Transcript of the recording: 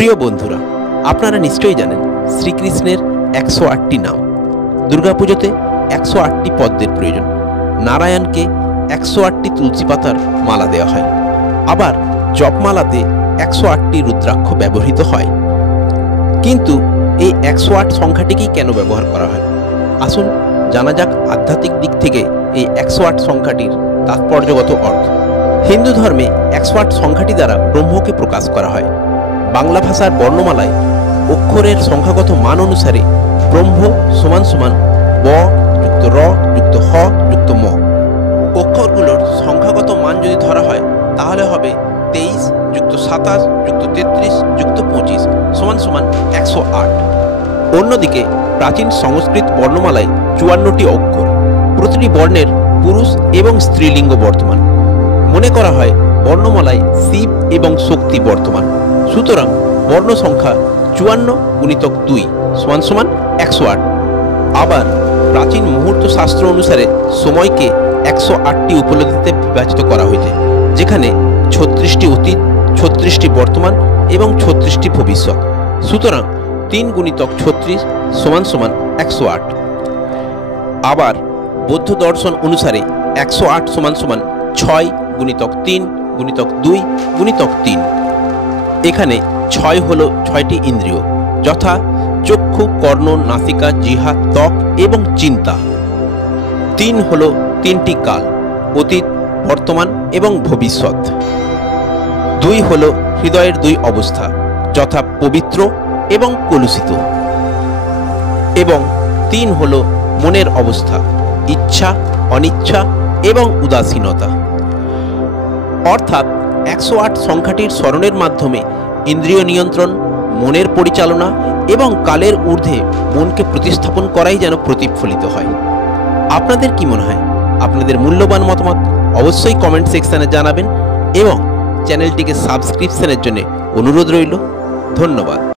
প্রিয় বন্ধুরা, আপনারা নিশ্চয়ই জানেন শ্রীকৃষ্ণের 108টি নাম। দুর্গাপুজোতে 108টি পদ্মের প্রয়োজন। নারায়ণকে 108টি তুলসী পাতার মালা দেওয়া হয়। আবার জপমালাতে 108টি রুদ্রাক্ষ ব্যবহৃত হয়। কিন্তু এই 108 সংখ্যাটিকেই কেন ব্যবহার করা হয়? আসুন জানা যাক আধ্যাত্মিক দিক থেকে এই 108 সংখ্যাটির তাৎপর্যগত অর্থ। হিন্দু ধর্মে 108 সংখ্যাটি দ্বারা ব্রহ্মকে প্রকাশ করা হয়। বাংলা ভাষার বর্ণমালায় অক্ষরের সংখ্যাগত মান অনুসারে ব্রহ্ম সমান সমান ব যুক্ত র যুক্ত হ যুক্ত ম। অক্ষরগুলোর সংখ্যাগত মান যদি ধরা হয় তাহলে হবে 23 যুক্ত 27 যুক্ত 33 যুক্ত 25 সমান সমান 108। অন্যদিকে প্রাচীন সংস্কৃত বর্ণমালায় 54টি অক্ষর, প্রতিটি বর্ণের পুরুষ এবং স্ত্রীলিঙ্গ বর্তমান। মনে করা হয় বর্ণমালায় শিব এবং শক্তি বর্তমান। সুতরাং বর্ণ সংখ্যা 54 গুণিতক 2 সমান সমান 108। আবার প্রাচীন মুহূর্ত শাস্ত্র অনুসারে সময়কে 108টি উপলব্ধিতে বিভাজিত করা হয়েছে, যেখানে 36টি অতীত, 36টি বর্তমান এবং 36টি ভবিষ্যৎ। সুতরাং 3 গুণিতক 36 সমান সমান 108। আবার বৌদ্ধ দর্শন অনুসারে 108 সমান সমান 6 গুণিতক 3 গুণিতক 2 গুণিতক 3। এখানে 6 হলো 6টি ইন্দ্রিয়, যথা চক্ষু, কর্ণ, নাসিকা, জিহ্বা, ত্বক এবং চিন্তা। 3 হলো 3টি কাল, অতীত, বর্তমান এবং ভবিষ্যৎ। 2 হলো হৃদয়ের 2 অবস্থা, যথা পবিত্র এবং কলুষিত। এবং 3 হলো মনের অবস্থা, ইচ্ছা, অনিচ্ছা এবং উদাসীনতা। অর্থাৎ 108 সংখ্যাটির স্মরণের মাধ্যমে ইন্দ্রিয় নিয়ন্ত্রণ, মনের পরিচালনা এবং কালের ঊর্ধ্বে মনকে প্রতিস্থাপন করাই যেন প্রতিফলিত হয়। আপনাদের কি মনে হয়? আপনাদের মূল্যবান মতামত অবশ্যই কমেন্ট সেকশনে জানাবেন এবং চ্যানেলটিকে সাবস্ক্রিপশনের জন্য অনুরোধ রইল। ধন্যবাদ।